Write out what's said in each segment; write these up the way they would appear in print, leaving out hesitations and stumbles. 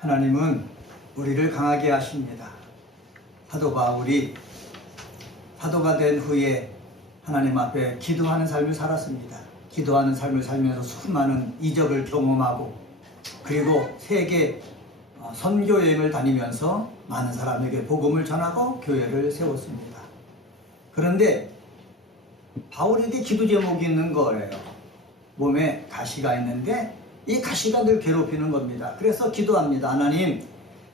하나님은 우리를 강하게 하십니다. 사도 바울이 사도가 된 후에 하나님 앞에 기도하는 삶을 살았습니다. 기도하는 삶을 살면서 수많은 이적을 경험하고 그리고 세계 선교 여행을 다니면서 많은 사람에게 복음을 전하고 교회를 세웠습니다. 그런데 바울에게 기도 제목이 있는 거예요. 몸에 가시가 있는데 이 가시가 늘 괴롭히는 겁니다. 그래서 기도합니다. 하나님,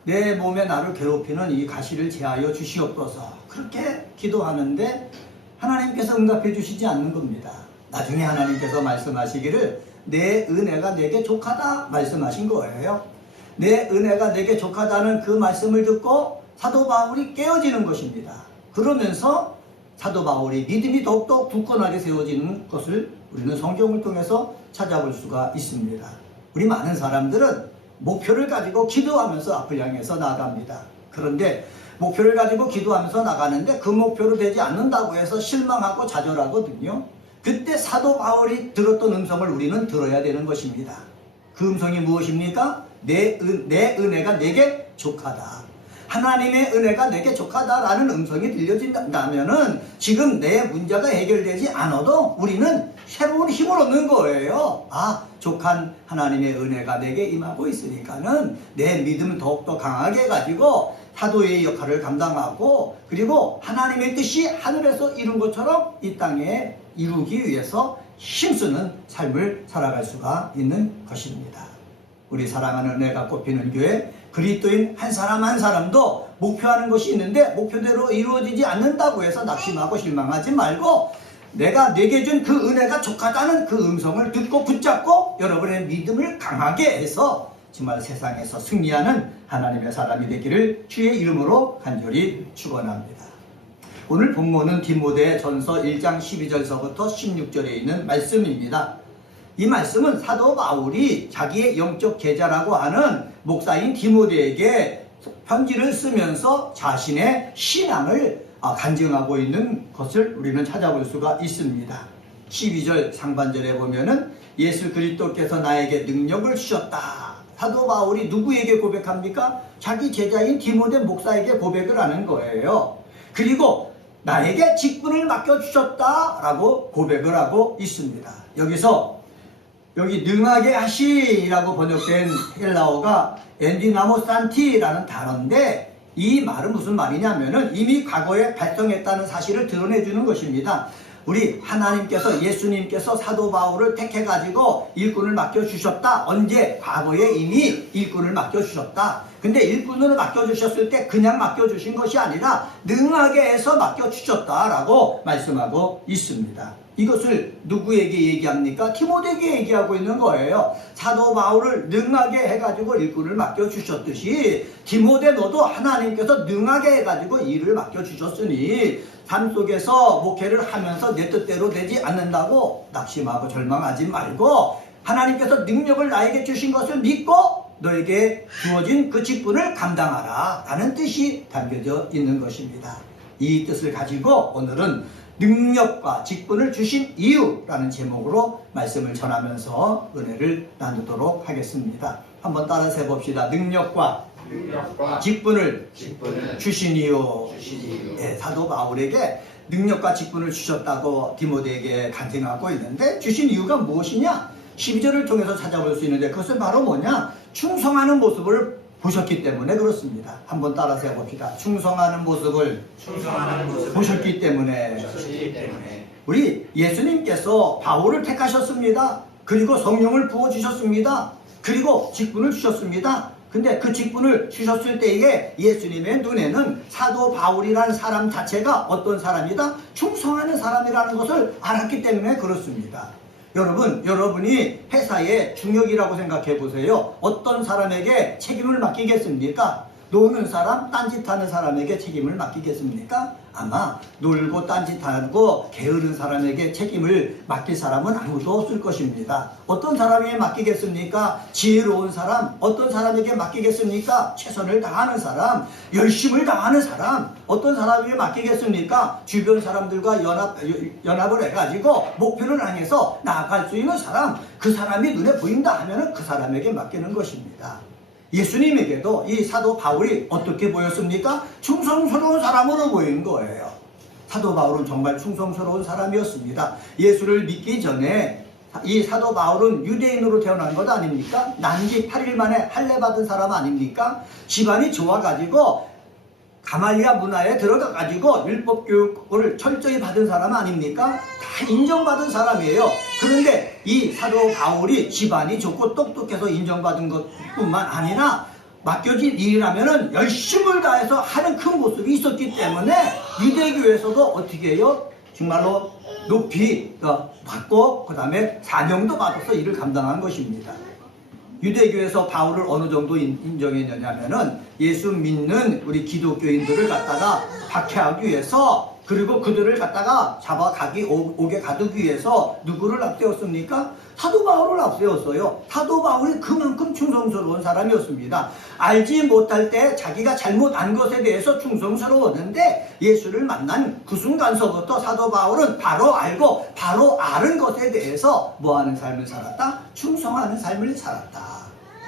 내 몸에 나를 괴롭히는 이 가시를 제하여 주시옵소서. 그렇게 기도하는데 하나님께서 응답해 주시지 않는 겁니다. 나중에 하나님께서 말씀하시기를 내 은혜가 내게 족하다 말씀하신 거예요. 내 은혜가 내게 족하다는 그 말씀을 듣고 사도 바울이 깨어지는 것입니다. 그러면서 사도 바울이 믿음이 더욱더 굳건하게 세워지는 것을 우리는 성경을 통해서 찾아볼 수가 있습니다. 우리 많은 사람들은 목표를 가지고 기도하면서 앞을 향해서 나아갑니다. 그런데 목표를 가지고 기도하면서 나가는데 그 목표로 되지 않는다고 해서 실망하고 좌절하거든요. 그때 사도 바울이 들었던 음성을 우리는 들어야 되는 것입니다. 그 음성이 무엇입니까? 내 은혜가 내게 족하다. 하나님의 은혜가 내게 족하다라는 음성이 들려진다면은 지금 내 문제가 해결되지 않아도 우리는 새로운 힘을 얻는 거예요. 족한 하나님의 은혜가 내게 임하고 있으니까는 내 믿음을 더욱더 강하게 가지고 사도의 역할을 감당하고 그리고 하나님의 뜻이 하늘에서 이룬 것처럼 이 땅에 이루기 위해서 힘쓰는 삶을 살아갈 수가 있는 것입니다. 우리 사랑하는 은혜가 꼽히는 교회 그리스도인 한 사람 한 사람도 목표하는 것이 있는데 목표대로 이루어지지 않는다고 해서 낙심하고 실망하지 말고 내가 내게 준 그 은혜가 족하다는 그 음성을 듣고 붙잡고 여러분의 믿음을 강하게 해서 정말 세상에서 승리하는 하나님의 사람이 되기를 주의 이름으로 간절히 축원합니다. 오늘 본문은 디모데전서 1장 12절서부터 16절에 있는 말씀입니다. 이 말씀은 사도 바울이 자기의 영적 제자라고 하는 목사인 디모데에게 편지를 쓰면서 자신의 신앙을 간증하고 있는 것을 우리는 찾아볼 수가 있습니다. 12절 상반절에 보면은 예수 그리스도께서 나에게 능력을 주셨다. 사도 바울이 누구에게 고백합니까? 자기 제자인 디모데 목사에게 고백을 하는 거예요. 그리고 나에게 직분을 맡겨주셨다라고 고백을 하고 있습니다. 여기 능하게 하시라고 번역된 헬라어가 엔디나모산티라는 단어인데 이 말은 무슨 말이냐면은 이미 과거에 발성했다는 사실을 드러내주는 것입니다. 우리 하나님께서 예수님께서 사도 바울을 택해가지고 일꾼을 맡겨주셨다. 언제? 과거에 이미 일꾼을 맡겨주셨다. 근데 일꾼으로 맡겨주셨을 때 그냥 맡겨주신 것이 아니라 능하게 해서 맡겨주셨다라고 말씀하고 있습니다. 이것을 누구에게 얘기합니까? 디모데에게 얘기하고 있는 거예요. 사도 바울을 능하게 해가지고 일꾼을 맡겨주셨듯이 디모데 너도 하나님께서 능하게 해가지고 일을 맡겨주셨으니 삶 속에서 목회를 하면서 내 뜻대로 되지 않는다고 낙심하고 절망하지 말고 하나님께서 능력을 나에게 주신 것을 믿고 너에게 주어진 그 직분을 감당하라 라는 뜻이 담겨져 있는 것입니다. 이 뜻을 가지고 오늘은 능력과 직분을 주신 이유라는 제목으로 말씀을 전하면서 은혜를 나누도록 하겠습니다. 한번 따라서 해봅시다. 능력과 직분을 주신 이유. 네, 사도 바울에게 능력과 직분을 주셨다고 디모데에게 간증하고 있는데 주신 이유가 무엇이냐? 12절을 통해서 찾아볼 수 있는데 그것은 바로 뭐냐? 충성하는 모습을 보셨기 때문에 그렇습니다. 한번 따라서 해봅시다. 충성하는 모습을 보셨기 때문에. 우리 예수님께서 바울을 택하셨습니다. 그리고 성령을 부어주셨습니다. 그리고 직분을 주셨습니다. 근데 그 직분을 주셨을 때에 예수님의 눈에는 사도 바울이라는 사람 자체가 어떤 사람이다? 충성하는 사람이라는 것을 알았기 때문에 그렇습니다. 여러분이 회사의 중역이라고 생각해 보세요. 어떤 사람에게 책임을 맡기겠습니까? 노는 사람, 딴짓하는 사람에게 책임을 맡기겠습니까? 아마 놀고 딴짓하고 게으른 사람에게 책임을 맡길 사람은 아무도 없을 것입니다. 어떤 사람에게 맡기겠습니까? 지혜로운 사람. 어떤 사람에게 맡기겠습니까? 최선을 다하는 사람, 열심을 다하는 사람. 어떤 사람에게 맡기겠습니까? 주변 사람들과 연합을 해가지고 목표를 향해서 나아갈 수 있는 사람. 그 사람이 눈에 보인다 하면은 그 사람에게 맡기는 것입니다. 예수님에게도 이 사도 바울이 어떻게 보였습니까? 충성스러운 사람으로 보인 거예요. 사도 바울은 정말 충성스러운 사람이었습니다. 예수를 믿기 전에 이 사도 바울은 유대인으로 태어난 것 아닙니까? 난지 8일 만에 할례 받은 사람 아닙니까? 집안이 좋아가지고 가말리아 문화에 들어가가지고 율법 교육을 철저히 받은 사람 아닙니까? 다 인정받은 사람이에요. 그런데 이 사도 바울이 집안이 좋고 똑똑해서 인정받은 것뿐만 아니라 맡겨진 일이라면 열심을 다해서 하는 큰 모습이 있었기 때문에 유대교에서도 어떻게 해요? 정말로 높이 받고 그 다음에 사명도 받아서 일을 감당한 것입니다. 유대교에서 바울을 어느 정도 인정했느냐면은 예수 믿는 우리 기독교인들을 갖다가 박해하기 위해서, 그리고 그들을 갖다가 오게 가두기 위해서 누구를 앞세웠습니까? 사도 바울을 앞세웠어요. 사도 바울이 그만큼 충성스러운 사람이었습니다. 알지 못할 때 자기가 잘못한 것에 대해서 충성스러웠는데 예수를 만난 그 순간서부터 사도 바울은 바로 알고 바로 아는 것에 대해서 뭐하는 삶을 살았다? 충성하는 삶을 살았다.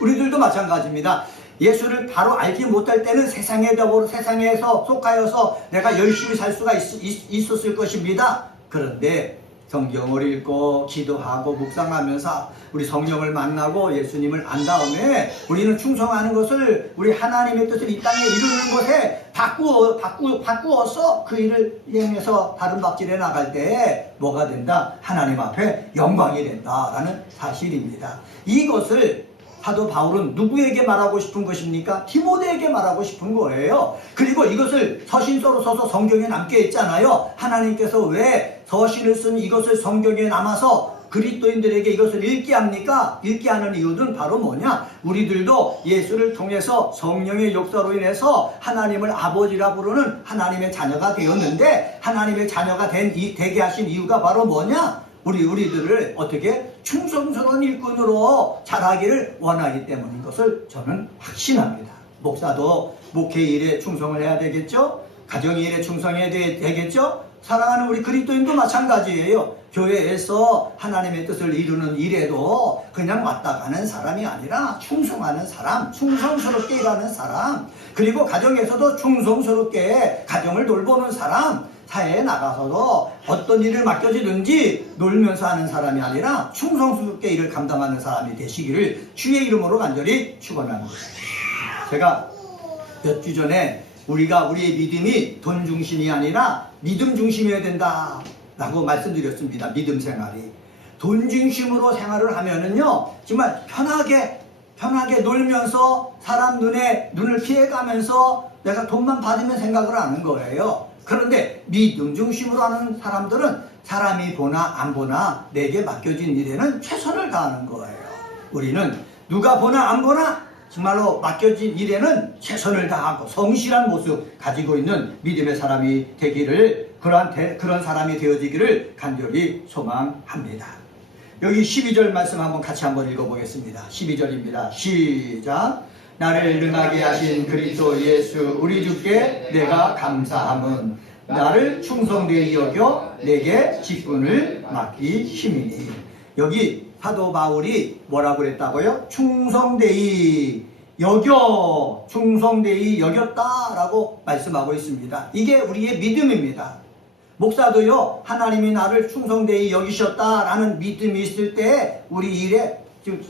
우리들도 마찬가지입니다. 예수를 바로 알지 못할 때는 세상에서 속하여서 내가 열심히 살 수가 있었을 것입니다. 그런데 성경을 읽고 기도하고 묵상하면서 우리 성령을 만나고 예수님을 안 다음에 우리는 충성하는 것을, 우리 하나님의 뜻을 이 땅에 이루는 것에 바꾸어서 그 일을 이행해서 다른 박질해 나갈 때 뭐가 된다? 하나님 앞에 영광이 된다라는 사실입니다. 이것을 사도 바울은 누구에게 말하고 싶은 것입니까? 디모데에게 말하고 싶은 거예요. 그리고 이것을 서신서로 써서 성경에 남게 했잖아요. 하나님께서 왜 서신을 쓴 이것을 성경에 남아서 그리스도인들에게 이것을 읽게 합니까? 읽게 하는 이유는 바로 뭐냐? 우리들도 예수를 통해서 성령의 역사로 인해서 하나님을 아버지라 부르는 하나님의 자녀가 되었는데, 하나님의 자녀가 되게 하신 이유가 바로 뭐냐? 우리들을 어떻게 충성스러운 일꾼으로 자라기를 원하기 때문인 것을 저는 확신합니다. 목사도 목회 일에 충성을 해야 되겠죠? 가정 일에 충성해야 되겠죠? 사랑하는 우리 그리스도인도 마찬가지예요. 교회에서 하나님의 뜻을 이루는 일에도 그냥 왔다 가는 사람이 아니라 충성하는 사람, 충성스럽게 일하는 사람, 그리고 가정에서도 충성스럽게 가정을 돌보는 사람, 사회에 나가서도 어떤 일을 맡겨지든지 놀면서 하는 사람이 아니라 충성스럽게 일을 감당하는 사람이 되시기를 주의 이름으로 간절히 축원합니다. 제가 몇 주 전에 우리의 믿음이 돈 중심이 아니라 믿음 중심이어야 된다 라고 말씀드렸습니다. 믿음 생활이 돈 중심으로 생활을 하면은요 정말 편하게 놀면서 사람 눈을 피해가면서 내가 돈만 받으면 생각을 하는 거예요. 그런데 믿음 중심으로 하는 사람들은 사람이 보나 안 보나 내게 맡겨진 일에는 최선을 다하는 거예요. 우리는 누가 보나 안 보나 정말로 맡겨진 일에는 최선을 다하고 성실한 모습 가지고 있는 믿음의 사람이 되기를, 그런 사람이 되어지기를 간절히 소망합니다. 여기 12절 말씀 같이 한번 읽어보겠습니다. 12절입니다. 시작. 나를 능하게 하신 그리스도 예수 우리 주께 내가 감사함은 나를 충성되이 여겨 내게 직분을 맡기심이니. 여기 사도 바울이 뭐라고 그랬다고요? 충성되이 여겼다라고 말씀하고 있습니다. 이게 우리의 믿음입니다. 목사도요, 하나님이 나를 충성되이 여기셨다라는 믿음이 있을 때 우리 일에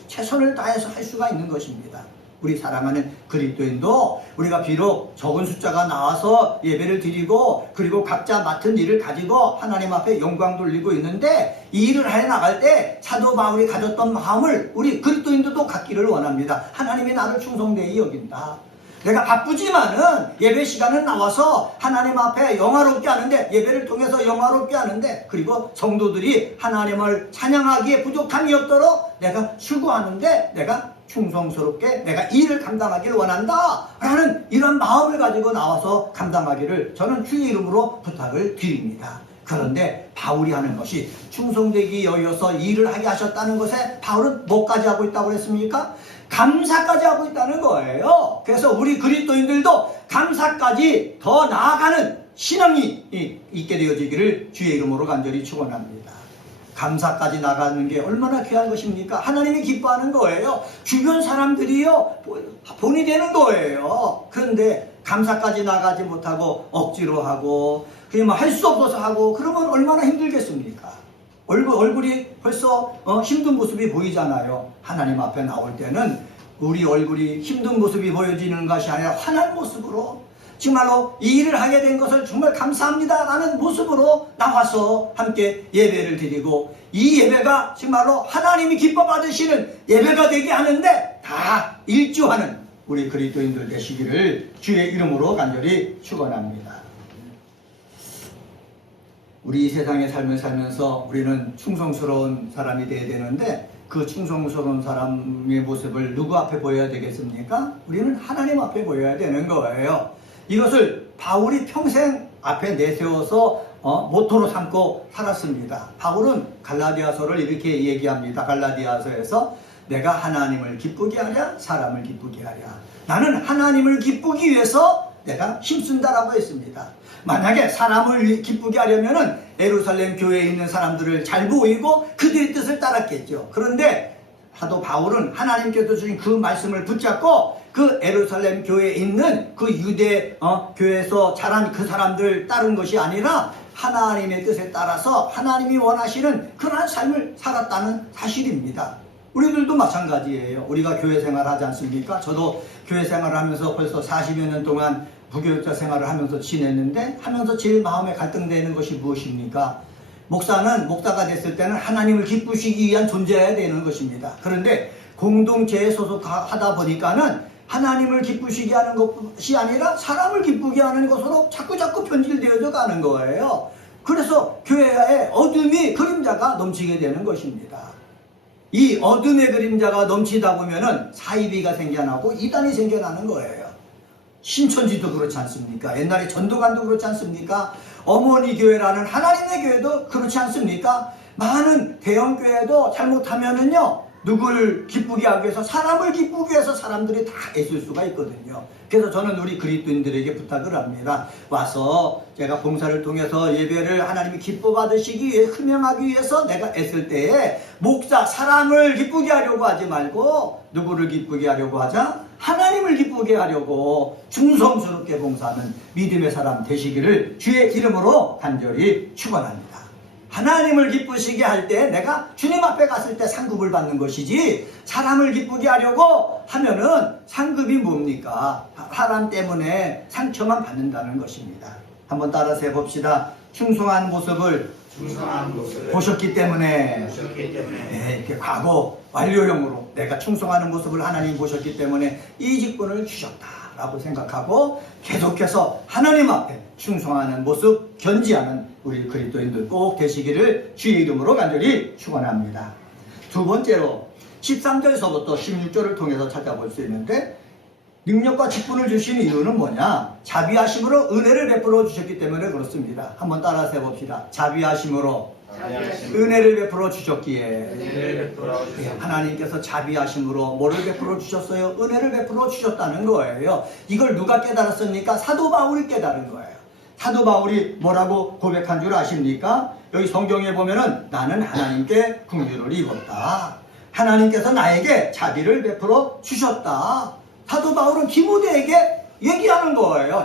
최선을 다해서 할 수가 있는 것입니다. 우리 사랑하는 그리스도인도 우리가 비록 적은 숫자가 나와서 예배를 드리고 그리고 각자 맡은 일을 가지고 하나님 앞에 영광 돌리고 있는데, 이 일을 해 나갈 때 사도 바울이 가졌던 마음을 우리 그리스도인들도 갖기를 원합니다. 하나님이 나를 충성되이 여긴다. 내가 바쁘지만은 예배 시간은 나와서 하나님 앞에 영화롭게 하는데, 예배를 통해서 영화롭게 하는데, 그리고 성도들이 하나님을 찬양하기에 부족함이 없도록 내가 수고하는데 내가 충성스럽게 내가 일을 감당하기를 원한다 라는 이런 마음을 가지고 나와서 감당하기를 저는 주의 이름으로 부탁을 드립니다. 그런데 바울이 하는 것이 충성되기 여겨서 일을 하게 하셨다는 것에 바울은 뭐까지 하고 있다고 그랬습니까? 감사까지 하고 있다는 거예요. 그래서 우리 그리스도인들도 감사까지 더 나아가는 신앙이 있게 되어지기를 주의 이름으로 간절히 축원합니다. 감사까지 나가는 게 얼마나 귀한 것입니까? 하나님이 기뻐하는 거예요. 주변 사람들이요 본이 되는 거예요. 그런데 감사까지 나가지 못하고 억지로 하고 그냥 할 수 없어서 하고 그러면 얼마나 힘들겠습니까? 얼굴이 벌써 힘든 모습이 보이잖아요. 하나님 앞에 나올 때는 우리 얼굴이 힘든 모습이 보여지는 것이 아니라 환한 모습으로 정말로 이 일을 하게 된 것을 정말 감사합니다 라는 모습으로 나와서 함께 예배를 드리고 이 예배가 정말로 하나님이 기뻐 받으시는 예배가 되게 하는데 다 일조하는 우리 그리스도인들 되시기를 주의 이름으로 간절히 축원합니다. 우리 이 세상의 삶을 살면서 우리는 충성스러운 사람이 되어야 되는데 그 충성스러운 사람의 모습을 누구 앞에 보여야 되겠습니까? 우리는 하나님 앞에 보여야 되는 거예요. 이것을 바울이 평생 앞에 내세워서 모토로 삼고 살았습니다. 바울은 갈라디아서를 이렇게 얘기합니다. 갈라디아서에서 내가 하나님을 기쁘게 하랴 사람을 기쁘게 하랴. 나는 하나님을 기쁘기 위해서 내가 힘쓴다라고 했습니다. 만약에 사람을 기쁘게 하려면은 예루살렘 교회에 있는 사람들을 잘 보이고 그들의 뜻을 따랐겠죠. 그런데 사도 바울은 하나님께서 주신 그 말씀을 붙잡고 그 예루살렘 교회에 있는 그 유대 교회에서 자란 그 사람들 따른 것이 아니라 하나님의 뜻에 따라서 하나님이 원하시는 그러한 삶을 살았다는 사실입니다. 우리들도 마찬가지예요. 우리가 교회 생활을 하지 않습니까? 저도 교회 생활을 하면서 벌써 40여 년 동안 부교육자 생활을 하면서 지냈는데 하면서 제일 마음에 갈등되는 것이 무엇입니까? 목사는 목사가 됐을 때는 하나님을 기쁘시기 위한 존재여야 되는 것입니다. 그런데 공동체에 소속하다 보니까는 하나님을 기쁘시게 하는 것이 아니라 사람을 기쁘게 하는 것으로 자꾸자꾸 변질되어져 가는 거예요. 그래서 교회에 어둠이 그림자가 넘치게 되는 것입니다. 이 어둠의 그림자가 넘치다 보면은 사이비가 생겨나고 이단이 생겨나는 거예요. 신천지도 그렇지 않습니까? 옛날에 전도관도 그렇지 않습니까? 어머니 교회라는 하나님의 교회도 그렇지 않습니까? 많은 대형 교회도 잘못하면은요 누구를 기쁘게 하기 위해서 사람을 기쁘게 해서 사람들이 다 애쓸 수가 있거든요. 그래서 저는 우리 그리스도인들에게 부탁을 합니다. 와서 제가 봉사를 통해서 예배를 하나님이 기뻐 받으시기 위해 흠명하기 위해서 내가 애쓸 때에 목사 사람을 기쁘게 하려고 하지 말고 누구를 기쁘게 하려고 하자? 하나님을 기쁘게 하려고 충성스럽게 봉사하는 믿음의 사람 되시기를 주의 이름으로 간절히 축원합니다. 하나님을 기쁘시게 할 때 내가 주님 앞에 갔을 때 상급을 받는 것이지 사람을 기쁘게 하려고 하면은 상급이 뭡니까? 사람 때문에 상처만 받는다는 것입니다. 한번 따라서 해봅시다. 충성한 모습을 보셨기 때문에 네, 이렇게 과거 완료형으로 내가 충성하는 모습을 하나님 보셨기 때문에 이 직분을 주셨다라고 생각하고 계속해서 하나님 앞에 충성하는 모습 견지하는 우리 그리스도인들 꼭 되시기를 주의 이름으로 간절히 축원합니다. 두 번째로 13절에서부터 16절을 통해서 찾아볼 수 있는데 능력과 직분을 주신 이유는 뭐냐? 자비하심으로 은혜를 베풀어 주셨기 때문에 그렇습니다. 한번 따라서 해봅시다. 자비하심으로 은혜를 베풀어 주셨기에 하나님께서 자비하심으로 뭐를 베풀어 주셨어요? 은혜를 베풀어 주셨다는 거예요. 이걸 누가 깨달았습니까? 사도 바울이 깨달은 거예요. 사도 바울이 뭐라고 고백한 줄 아십니까? 여기 성경에 보면은 나는 하나님께 긍휼을 입었다. 하나님께서 나에게 자비를 베풀어 주셨다. 사도 바울은 디모데에게 얘기하는 거예요.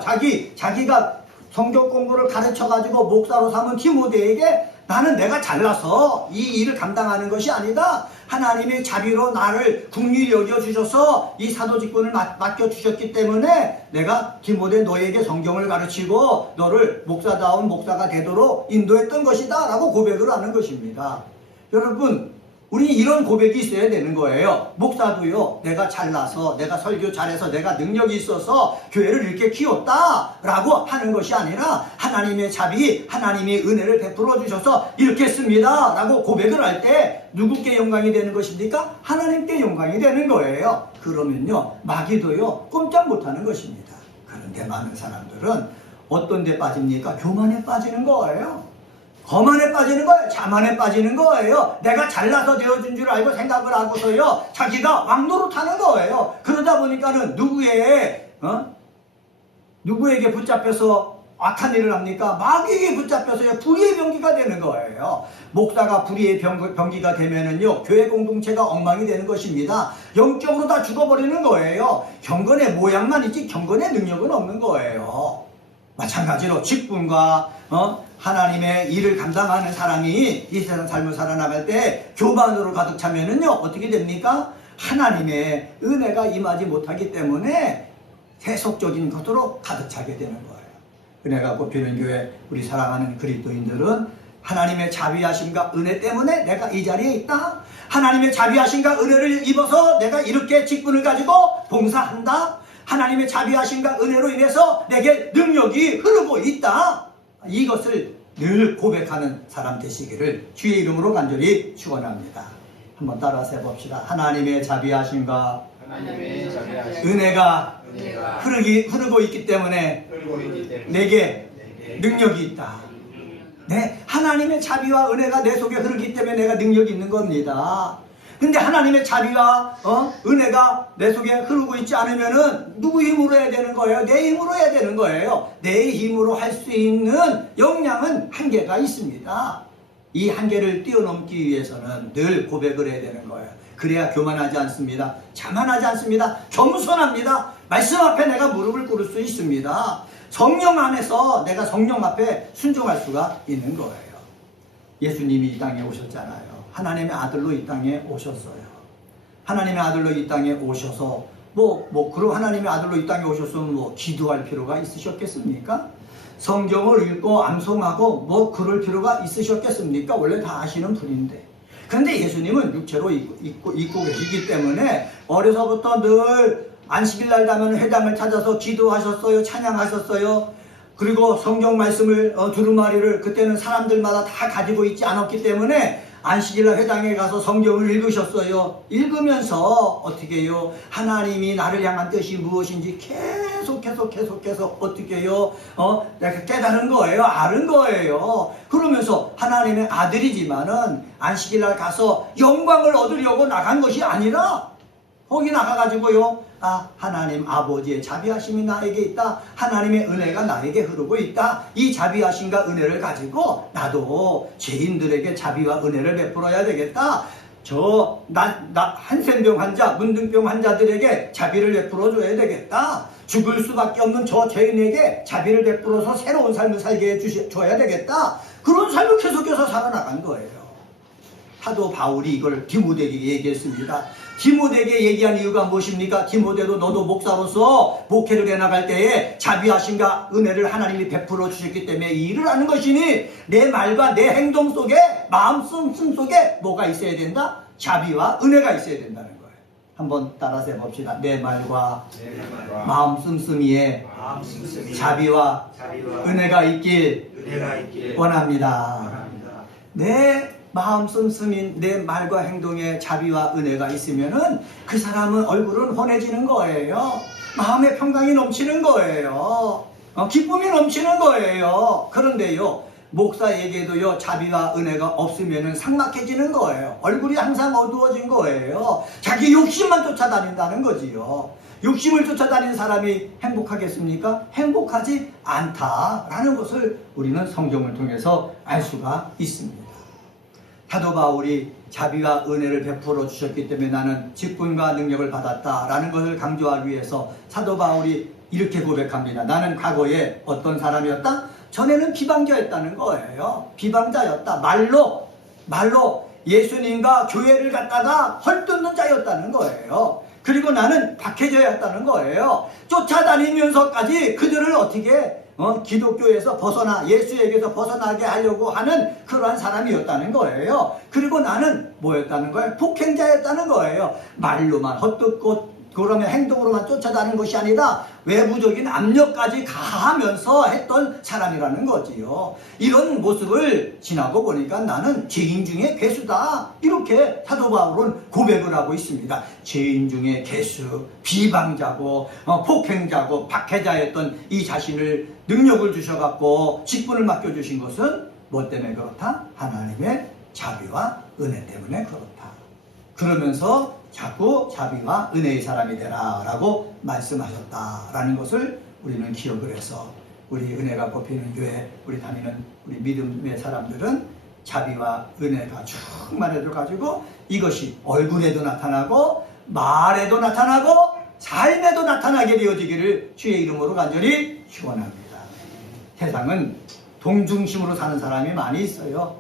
자기가 성경 공부를 가르쳐가지고 목사로 삼은 디모데에게 나는 내가 잘나서 이 일을 감당하는 것이 아니다. 하나님의 자비로 나를 긍휼히 여겨주셔서 이 사도 직분을 맡겨주셨기 때문에 내가 디모데 너에게 성경을 가르치고 너를 목사다운 목사가 되도록 인도했던 것이다 라고 고백을 하는 것입니다. 여러분 우리 이런 고백이 있어야 되는 거예요. 목사도요, 내가 잘나서, 내가 설교 잘해서, 내가 능력이 있어서 교회를 이렇게 키웠다 라고 하는 것이 아니라 하나님의 자비, 하나님의 은혜를 베풀어 주셔서 이렇게 했습니다 라고 고백을 할 때 누구께 영광이 되는 것입니까? 하나님께 영광이 되는 거예요. 그러면요, 마귀도요, 꼼짝 못하는 것입니다. 그런데 많은 사람들은 어떤 데 빠집니까? 교만에 빠지는 거예요. 거만에 빠지는 거예요. 자만에 빠지는 거예요. 내가 잘나서 되어준 줄 알고 생각을 하고서요 자기가 왕노릇하는 거예요. 그러다 보니까는 누구에게 붙잡혀서 악한 일을 합니까? 마귀에게 붙잡혀서 불의의 병기가 되는 거예요. 목사가 불의의 병기가 되면은요, 교회 공동체가 엉망이 되는 것입니다. 영적으로 다 죽어버리는 거예요. 경건의 모양만 있지 경건의 능력은 없는 거예요. 마찬가지로 직분과 하나님의 일을 감당하는 사람이 이 세상 삶을 살아나갈 때 교만으로 가득 차면은요, 어떻게 됩니까? 하나님의 은혜가 임하지 못하기 때문에 세속적인 것으로 가득 차게 되는 거예요. 은혜가 꼽히는 교회, 우리 사랑하는 그리스도인들은 하나님의 자비하심과 은혜 때문에 내가 이 자리에 있다. 하나님의 자비하심과 은혜를 입어서 내가 이렇게 직분을 가지고 봉사한다. 하나님의 자비하심과 은혜로 인해서 내게 능력이 흐르고 있다. 이것을 늘 고백하는 사람 되시기를 주의 이름으로 간절히 축원합니다. 한번 따라서 해봅시다. 하나님의 자비하심과 은혜가 흐르고 있기 때문에 내게 능력이 있다. 네, 하나님의 자비와 은혜가 내 속에 흐르기 때문에 내가 능력이 있는 겁니다. 근데 하나님의 자비와 은혜가 내 속에 흐르고 있지 않으면은 누구 힘으로 해야 되는 거예요? 내 힘으로 해야 되는 거예요. 내 힘으로 할 수 있는 역량은 한계가 있습니다. 이 한계를 뛰어넘기 위해서는 늘 고백을 해야 되는 거예요. 그래야 교만하지 않습니다. 자만하지 않습니다. 겸손합니다. 말씀 앞에 내가 무릎을 꿇을 수 있습니다. 성령 안에서 내가 성령 앞에 순종할 수가 있는 거예요. 예수님이 이 땅에 오셨잖아요. 하나님의 아들로 이 땅에 오셨어요. 하나님의 아들로 이 땅에 오셔서 그럼 하나님의 아들로 이 땅에 오셨으면 기도할 필요가 있으셨겠습니까? 성경을 읽고 암송하고 그럴 필요가 있으셨겠습니까? 원래 다 아시는 분인데. 그런데 예수님은 육체로 있고 계시기 때문에 어려서부터 늘 안식일 날 가면 회당을 찾아서 기도하셨어요. 찬양하셨어요. 그리고 성경 말씀을 두루마리를 그때는 사람들마다 다 가지고 있지 않았기 때문에 안식일날 회당에 가서 성경을 읽으셨어요. 읽으면서 어떻게 해요? 하나님이 나를 향한 뜻이 무엇인지 계속 어떻게 해요? 내가 깨달은 거예요. 아는 거예요. 그러면서 하나님의 아들이지만은 안식일날 가서 영광을 얻으려고 나간 것이 아니라 거기 나가가지고요, 하나님 아버지의 자비하심이 나에게 있다. 하나님의 은혜가 나에게 흐르고 있다. 이 자비하심과 은혜를 가지고 나도 죄인들에게 자비와 은혜를 베풀어야 되겠다. 한센병 환자, 문둥병 환자들에게 자비를 베풀어 줘야 되겠다. 죽을 수밖에 없는 저 죄인에게 자비를 베풀어서 새로운 삶을 살게 줘야 되겠다. 그런 삶을 계속해서 살아나간 거예요. 사도 바울이 이걸 디모데에게 얘기했습니다. 디모데에게 얘기한 이유가 무엇입니까? 디모데도 너도 목사로서 목회를 해나갈 때에 자비하심과 은혜를 하나님이 베풀어 주셨기 때문에 이 일을 하는 것이니 내 말과 내 행동 속에 마음씀 속에 뭐가 있어야 된다? 자비와 은혜가 있어야 된다는 거예요. 한번 따라서 해봅시다. 내 말과 마음 씀씀이에 자비와 은혜가 있길 원합니다. 내 마음 씀씀인 내 말과 행동에 자비와 은혜가 있으면은 그 사람은 얼굴은 환해지는 거예요. 마음의 평강이 넘치는 거예요. 기쁨이 넘치는 거예요. 그런데요, 목사에게도요, 자비와 은혜가 없으면은 삭막해지는 거예요. 얼굴이 항상 어두워진 거예요. 자기 욕심만 쫓아다닌다는 거지요. 욕심을 쫓아다니는 사람이 행복하겠습니까? 행복하지 않다라는 것을 우리는 성경을 통해서 알 수가 있습니다. 사도 바울이 자비와 은혜를 베풀어 주셨기 때문에 나는 직분과 능력을 받았다라는 것을 강조하기 위해서 사도 바울이 이렇게 고백합니다. 나는 과거에 어떤 사람이었다? 전에는 비방자였다는 거예요. 비방자였다. 말로 예수님과 교회를 갖다가 헐뜯는 자였다는 거예요. 그리고 나는 박해자였다는 거예요. 쫓아다니면서까지 그들을 어떻게 기독교에서 예수에게서 벗어나게 하려고 하는 그러한 사람이었다는 거예요. 그리고 나는 뭐였다는 거예요? 폭행자였다는 거예요. 말로만 헛듣고 그러면 행동으로만 쫓아다니는 것이 아니라 외부적인 압력까지 가하면서 했던 사람이라는 거지요. 이런 모습을 지나고 보니까 나는 죄인 중에 괴수다. 이렇게 사도 바울은 고백을 하고 있습니다. 죄인 중에 괴수, 비방자고 폭행자고 박해자였던 이 자신을 능력을 주셔갖고 직분을 맡겨주신 것은 뭐 때문에 그렇다? 하나님의 자비와 은혜 때문에 그렇다. 그러면서 자꾸 자비와 은혜의 사람이 되라 라고 말씀하셨다라는 것을 우리는 기억을 해서 우리 은혜가 뽑히는 교회, 우리 다니는 우리 믿음의 사람들은 자비와 은혜가 충만해져 가지고 이것이 얼굴에도 나타나고 말에도 나타나고 삶에도 나타나게 되어지기를 주의 이름으로 간절히 축원합니다. 세상은 돈 중심으로 사는 사람이 많이 있어요.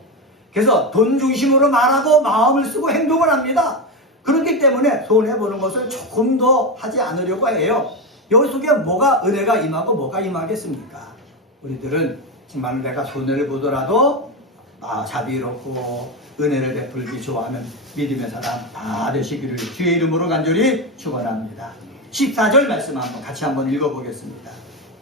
그래서 돈 중심으로 말하고 마음을 쓰고 행동을 합니다. 그렇기 때문에 손해보는 것을 조금 더 하지 않으려고 해요. 여기 속에 뭐가 은혜가 임하고 뭐가 임하겠습니까? 우리들은 정말 내가 손해를 보더라도 자비롭고 은혜를 베풀기 좋아하는 믿음의 사람 다 되시기를 주의 이름으로 간절히 축원합니다. 14절 말씀 같이 한번 읽어보겠습니다.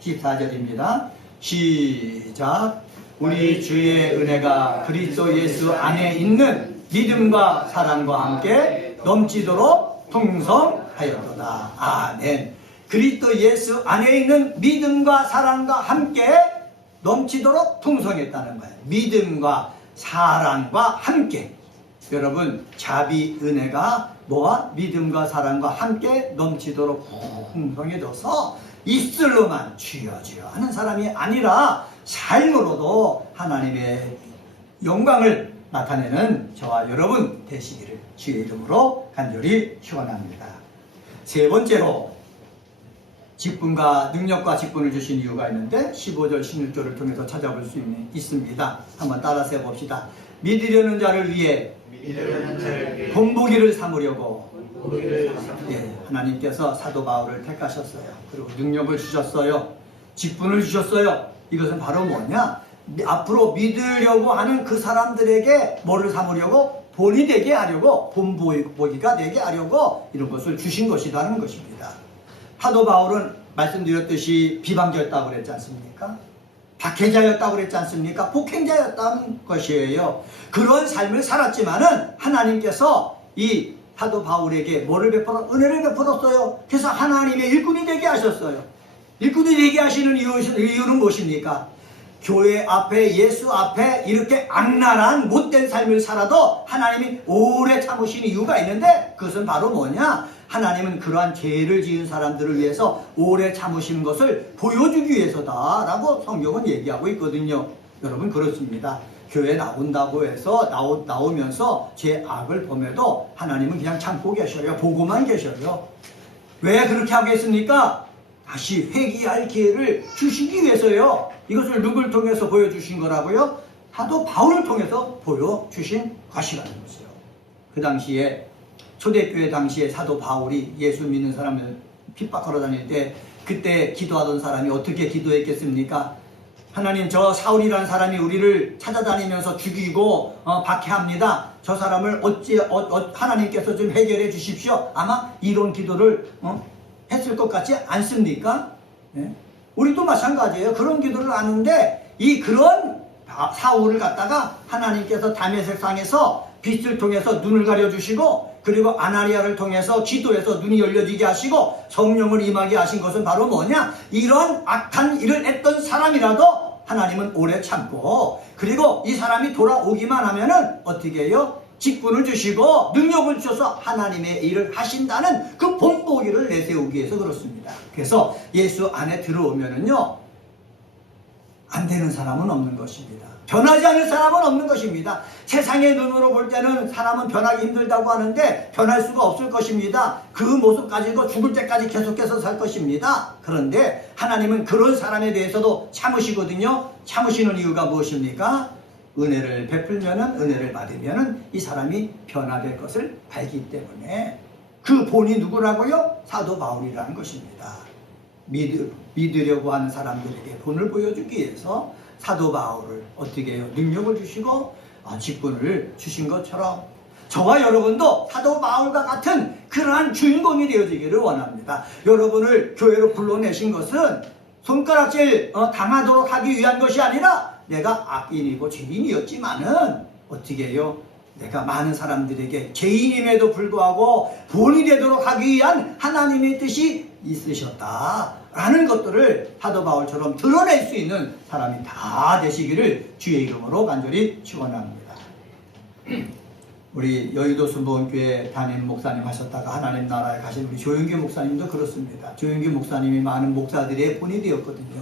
14절입니다. 시작. 우리 주의 은혜가 그리스도 예수 안에 있는 믿음과 사랑과 함께 넘치도록 풍성하였도다. 아멘. 그리스도 예수 안에 있는 믿음과 사랑과 함께 넘치도록 풍성했다는 거예요. 믿음과 사랑과 함께. 여러분, 자비 은혜가 뭐와 믿음과 사랑과 함께 넘치도록 풍성해져서 입술로만 주여 주여 하는 사람이 아니라 삶으로도 하나님의 영광을 나타내는 저와 여러분 되시기를 주의 이름으로 간절히 축원합니다. 세 번째로 직분과 능력과 직분을 주신 이유가 있는데 15절 16절을 통해서 찾아볼 수 있습니다. 한번 따라서 해봅시다. 믿으려는 자를 위해 본보기를 삼으려고 하나님께서 사도 바울을 택하셨어요. 그리고 능력을 주셨어요. 직분을 주셨어요. 이것은 바로 뭐냐? 앞으로 믿으려고 하는 그 사람들에게 뭐를 삼으려고? 본이 되게 하려고, 본보기가 되게 하려고 이런 것을 주신 것이라는 것입니다. 사도 바울은 말씀드렸듯이 비방자였다고 그랬지 않습니까? 박해자였다고 그랬지 않습니까? 폭행자였다는 것이에요. 그런 삶을 살았지만은 하나님께서 이 사도 바울에게 뭐를 은혜를 베풀었어요. 그래서 하나님의 일꾼이 되게 하셨어요. 일꾼이 되게 하시는 이유는 무엇입니까? 교회 앞에, 예수 앞에 이렇게 악랄한 못된 삶을 살아도 하나님이 오래 참으시는 이유가 있는데 그것은 바로 뭐냐? 하나님은 그러한 죄를 지은 사람들을 위해서 오래 참으시는 것을 보여주기 위해서다 라고 성경은 얘기하고 있거든요. 여러분 그렇습니다. 교회 나온다고 해서 나오면서 제 악을 범해도 하나님은 그냥 참고 계셔요. 보고만 계셔요. 왜 그렇게 하겠습니까? 다시 회개할 기회를 주시기 위해서요. 이것을 누굴 통해서 보여주신 거라고요? 사도 바울을 통해서 보여주신 것이라는 거죠. 그 당시에 초대교회 당시에 사도 바울이 예수 믿는 사람을 핍박하러 다닐 때 그때 기도하던 사람이 어떻게 기도했겠습니까? 하나님, 저 사울이라는 사람이 우리를 찾아다니면서 죽이고 박해합니다. 저 사람을 하나님께서 좀 해결해 주십시오. 아마 이런 기도를 했을 것 같지 않습니까? 네? 우리도 마찬가지예요. 그런 기도를 하는데 그런 사울을 갖다가 하나님께서 다메섹 상에서 빛을 통해서 눈을 가려주시고 그리고 아나리아를 통해서 기도해서 눈이 열려지게 하시고 성령을 임하게 하신 것은 바로 뭐냐? 이런 악한 일을 했던 사람이라도 하나님은 오래 참고 그리고 이 사람이 돌아오기만 하면은 어떻게 해요? 직분을 주시고 능력을 주셔서 하나님의 일을 하신다는 그 본보기를 내세우기 위해서 그렇습니다. 그래서 예수 안에 들어오면은요 안 되는 사람은 없는 것입니다. 변하지 않을 사람은 없는 것입니다. 세상의 눈으로 볼 때는 사람은 변하기 힘들다고 하는데 변할 수가 없을 것입니다. 그 모습 가지고 죽을 때까지 계속해서 살 것입니다. 그런데 하나님은 그런 사람에 대해서도 참으시거든요. 참으시는 이유가 무엇입니까? 은혜를 베풀면은 은혜를 받으면은 이 사람이 변화될 것을 알기 때문에 그 본이 누구라고요? 사도 바울이라는 것입니다. 믿으려고 하는 사람들에게 본을 보여주기 위해서 사도 바울을 어떻게 해요? 능력을 주시고 직분을 주신 것처럼 저와 여러분도 사도 바울과 같은 그러한 주인공이 되어지기를 원합니다. 여러분을 교회로 불러내신 것은 손가락질 당하도록 하기 위한 것이 아니라 내가 악인이고 죄인이었지만은 어떻게 해요? 내가 많은 사람들에게 죄인임에도 불구하고 본이 되도록 하기 위한 하나님의 뜻이 있으셨다라는 것들을 사도 바울처럼 드러낼 수 있는 사람이 다 되시기를 주의 이름으로 간절히 축원합니다. 우리 여의도 순복음교회 담임 목사님 하셨다가 하나님 나라에 가신 우리 조영기 목사님도 그렇습니다. 조영기 목사님이 많은 목사들의 본이 되었거든요.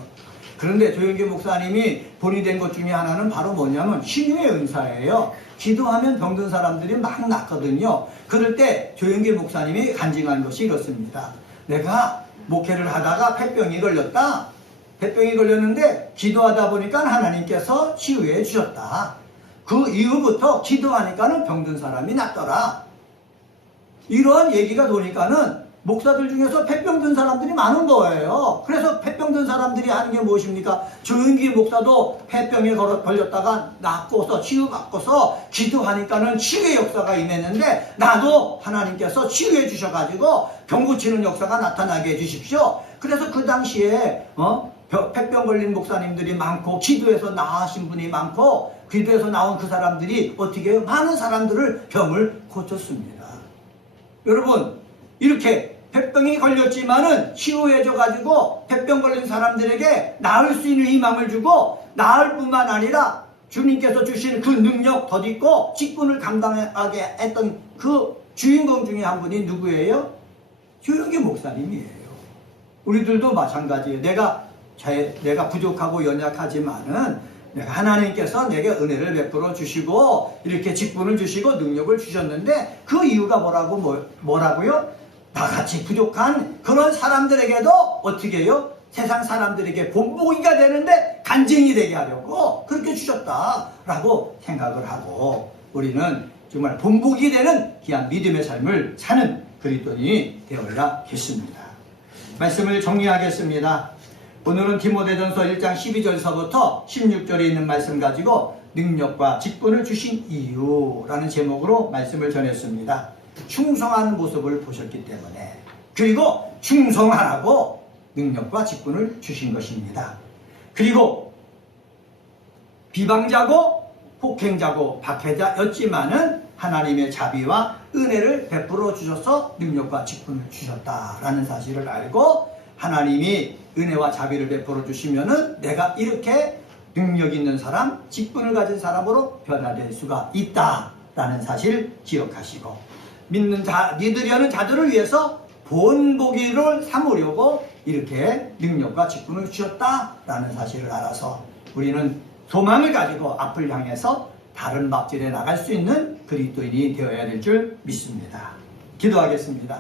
그런데 조영기 목사님이 본이 된 것 중에 하나는 바로 뭐냐면 신유의 은사예요. 기도하면 병든 사람들이 막 낫거든요. 그럴 때 조영기 목사님이 간증한 것이 이렇습니다. 내가 목회를 하다가 폐병이 걸렸다. 폐병이 걸렸는데 기도하다 보니까 하나님께서 치유해 주셨다. 그 이후부터 기도하니까는 병든 사람이 낫더라. 이러한 얘기가 도니까는 목사들 중에서 폐병 든 사람들이 많은 거예요. 그래서 폐병 든 사람들이 하는 게 무엇입니까? 조영기 목사도 폐병에 걸렸다가 낫고서 치유받고서 기도하니까는 치유의 역사가 임했는데 나도 하나님께서 치유해 주셔가지고 병 고치는 역사가 나타나게 해주십시오. 그래서 그 당시에 폐병 걸린 목사님들이 많고 기도해서 나으신 분이 많고 기도해서 나온 그 사람들이 어떻게 해요? 많은 사람들을 병을 고쳤습니다. 여러분 이렇게 폐병이 걸렸지만은 치유해줘가지고 폐병 걸린 사람들에게 나을 수 있는 희망을 주고 나을 뿐만 아니라 주님께서 주신 그 능력 덧입고 직분을 감당하게 했던 그 주인공 중에 한 분이 누구예요? 조영기 목사님이에요. 우리들도 마찬가지예요. 내가 부족하고 연약하지만은 하나님께서 내게 은혜를 베풀어 주시고 이렇게 직분을 주시고 능력을 주셨는데 그 이유가 뭐라고요? 나같이 부족한 그런 사람들에게도 어떻게 해요? 세상 사람들에게 본보기가 되는데 간증이 되게 하려고 그렇게 주셨다라고 생각을 하고 우리는 정말 본보기 되는 귀한 믿음의 삶을 사는 그리스도인이 되어야겠습니다. 말씀을 정리하겠습니다. 오늘은 디모데전서 1장 12절서부터 16절에 있는 말씀 가지고 능력과 직분을 주신 이유라는 제목으로 말씀을 전했습니다. 충성한 모습을 보셨기 때문에 그리고 충성하라고 능력과 직분을 주신 것입니다. 그리고 비방자고 폭행자고 박해자였지만은 하나님의 자비와 은혜를 베풀어 주셔서 능력과 직분을 주셨다라는 사실을 알고 하나님이 은혜와 자비를 베풀어 주시면은 내가 이렇게 능력 있는 사람, 직분을 가진 사람으로 변화될 수가 있다라는 사실을 기억하시고 믿으려는 자들을 위해서 본보기를 삼으려고 이렇게 능력과 직분을 주셨다라는 사실을 알아서 우리는 소망을 가지고 앞을 향해서 다른 막질에 나갈 수 있는 그리스도인이 되어야 될 줄 믿습니다. 기도하겠습니다.